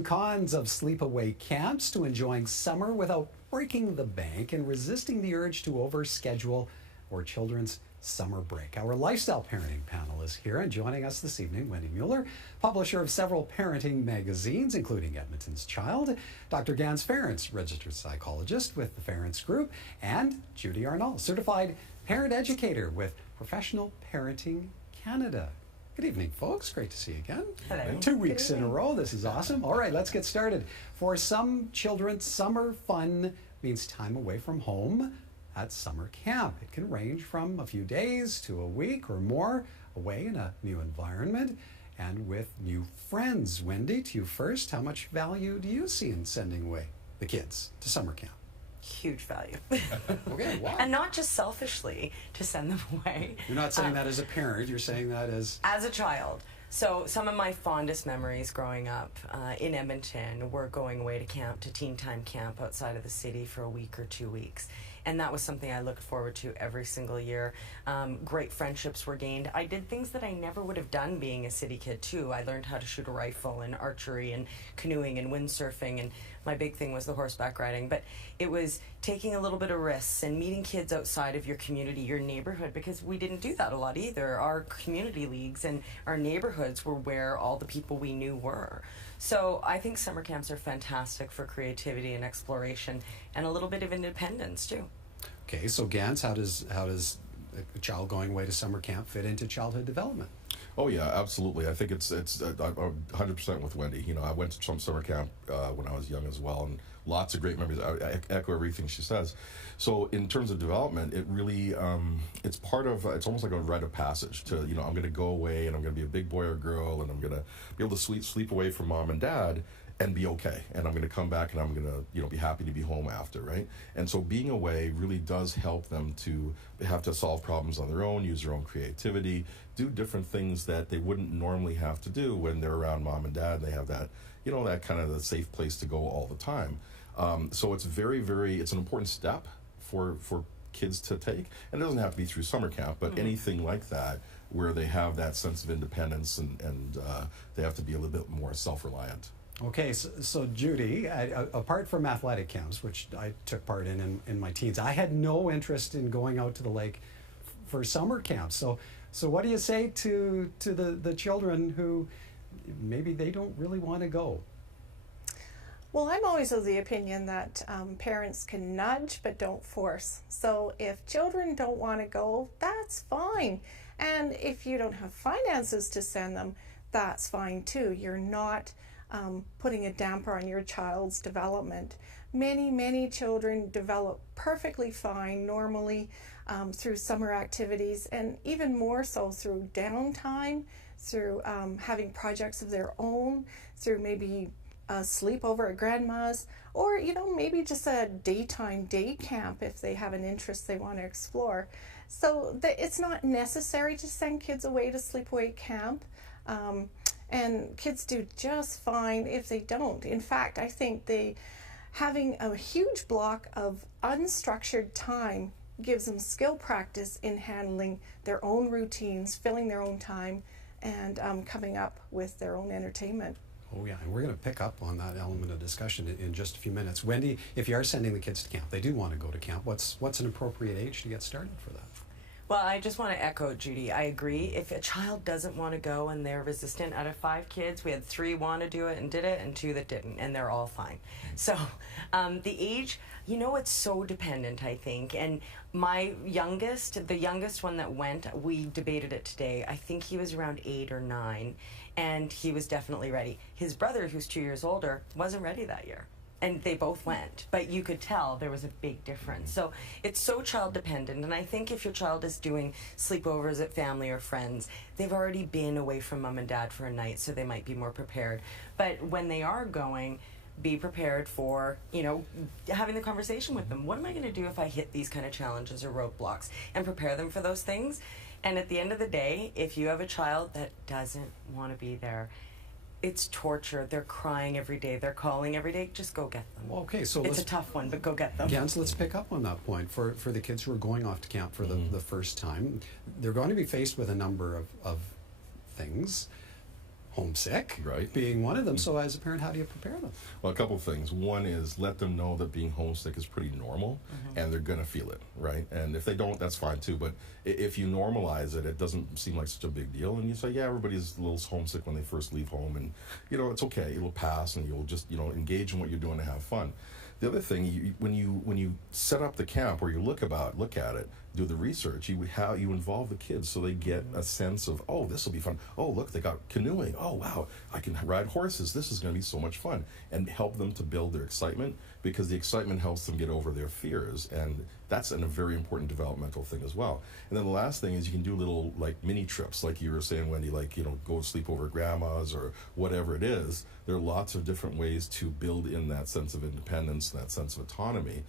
Cons of sleepaway camps to enjoying summer without breaking the bank and resisting the urge to overschedule our children's summer break. Our lifestyle parenting panel is here, and joining us this evening, Wendy Mueller, publisher of several parenting magazines, including Edmonton's Child, Dr. Gans Ference, registered psychologist with the Ference Group, and Judy Arnall, certified parent educator with Professional Parenting Canada. Good evening, folks. Great to see you again. Hello. 2 weeks in a row. This is awesome. All right, let's get started. For some children, summer fun means time away from home at summer camp. It can range from a few days to a week or more away in a new environment and with new friends. Wendy, to you first. How much value do you see in sending away the kids to summer camp? Huge value. Okay, wow. And not just selfishly to send them away. You're not saying that as a parent, you're saying that as a child. So some of my fondest memories growing up in Edmonton were going away to camp, to teen time camp outside of the city for a week or 2 weeks. And that was something I looked forward to every single year. Great friendships were gained. I did things that I never would have done being a city kid too. I learned how to shoot a rifle and archery and canoeing and windsurfing, and my big thing was the horseback riding. But it was taking a little bit of risks and meeting kids outside of your community, your neighborhood, because we didn't do that a lot either. Our community leagues and our neighborhoods were where all the people we knew were. So I think summer camps are fantastic for creativity and exploration and a little bit of independence too. Okay, so Gans, how does a child going away to summer camp fit into childhood development? Oh yeah, absolutely. I think it's 100% with Wendy. You know, I went to some summer camp when I was young as well, and lots of great memories. I echo everything she says. So in terms of development, it really it's part of it's almost like a rite of passage to, you know, I'm going to go away and I'm going to be a big boy or girl and I'm going to be able to sleep away from mom and dad and be okay, and I'm going to come back and I'm going to, you know, be happy to be home after, right? And so being away really does help them to have to solve problems on their own, use their own creativity, do different things that they wouldn't normally have to do when they're around mom and dad. And they have that, you know, that kind of the safe place to go all the time. So it's it's an important step for kids to take, and it doesn't have to be through summer camp, but anything like that where they have that sense of independence and they have to be a little bit more self-reliant. Okay, so Judy, apart from athletic camps, which I took part in my teens, I had no interest in going out to the lake for summer camps. So what do you say to the children who maybe they don't really want to go? Well, I'm always of the opinion that parents can nudge but don't force. So if children don't want to go, that's fine. And if you don't have finances to send them, that's fine too. You're not putting a damper on your child's development. Many children develop perfectly fine normally through summer activities, and even more so through downtime, through having projects of their own, through maybe a sleepover at grandma's, or, you know, maybe just a daytime day camp if they have an interest they want to explore. So it's not necessary to send kids away to sleepaway camp. And kids do just fine if they don't. In fact, I think having a huge block of unstructured time gives them skill practice in handling their own routines, filling their own time, and coming up with their own entertainment. Oh yeah, and we're going to pick up on that element of discussion in just a few minutes. Wendy, if you are sending the kids to camp, they do want to go to camp, what's an appropriate age to get started for that? Well, I just want to echo Judy. I agree. If a child doesn't want to go and they're resistant, out of 5 kids, we had 3 want to do it and did it, and 2 that didn't, and they're all fine. So the age, you know, it's so dependent, I think. And my youngest, the youngest one that went, we debated it today. I think he was around 8 or 9, and he was definitely ready. His brother, who's 2 years older, wasn't ready that year. And they both went, but you could tell there was a big difference. So it's so child dependent, and I think if your child is doing sleepovers at family or friends, they've already been away from mom and dad for a night, so they might be more prepared. But when they are going, be prepared for, you know, having the conversation with them. What am I going to do if I hit these kind of challenges or roadblocks? And prepare them for those things. And at the end of the day, if you have a child that doesn't want to be there, it's torture. They're crying every day. They're calling every day. Just go get them. Well, okay, so it's a tough one, but go get them. Gans, let's pick up on that point. For the kids who are going off to camp for the first time, they're going to be faced with a number of things. homesick, Right. being one of them. So as a parent, how do you prepare them? Well, a couple of things. One is let them know that being homesick is pretty normal, and they're going to feel it, right? And if they don't, that's fine too. But if you normalize it, it doesn't seem like such a big deal. And you say, yeah, everybody's a little homesick when they first leave home, and it's okay. It'll pass, and you'll just engage in what you're doing to have fun. The other thing, when you set up the camp or you look at it, do the research, you involve the kids so they get a sense of, oh, this will be fun. Oh, look, they got canoeing. Oh, wow, I can ride horses. This is going to be so much fun. And help them to build their excitement, because the excitement helps them get over their fears. And that's a very important developmental thing as well. And then the last thing is you can do little mini trips, like you were saying, Wendy, go sleep over at grandma's or whatever it is. There are lots of different ways to build in that sense of independence, that sense of autonomy,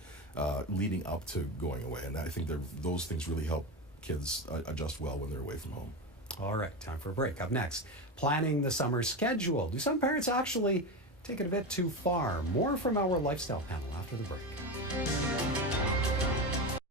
leading up to going away. And I think those things really help kids adjust well when they're away from home. All right, time for a break. Up next, planning the summer schedule. Do some parents actually take it a bit too far? More from our lifestyle panel after the break.